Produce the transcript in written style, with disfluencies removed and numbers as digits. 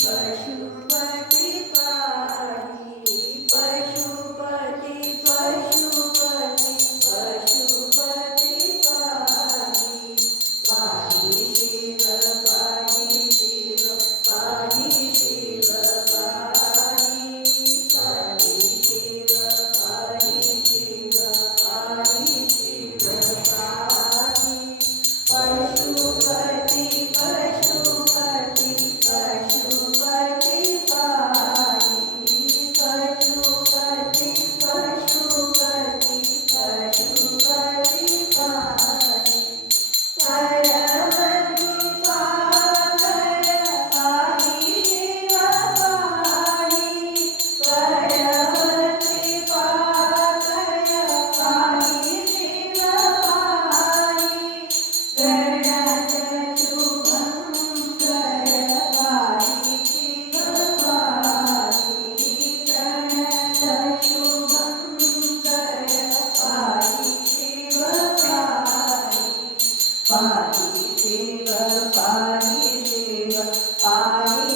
पशुपती पाही पशुपती पशुपती पशुपती पाही पाही शिव पाही शिव पाही शिव पाही पाही शिव पाही शिव पाही शिव पाही पशुपती पशुपती पशुपती पाही पशुपती पशुपती पशुपती पाही परमती पागल पाही शिव पाही परमती पागल पाही शिव पाही गणत शुभंकर पाही शिव पाही प्रणत शुभंकर पाही शिव पाही पाही शिव पाही शिव पाही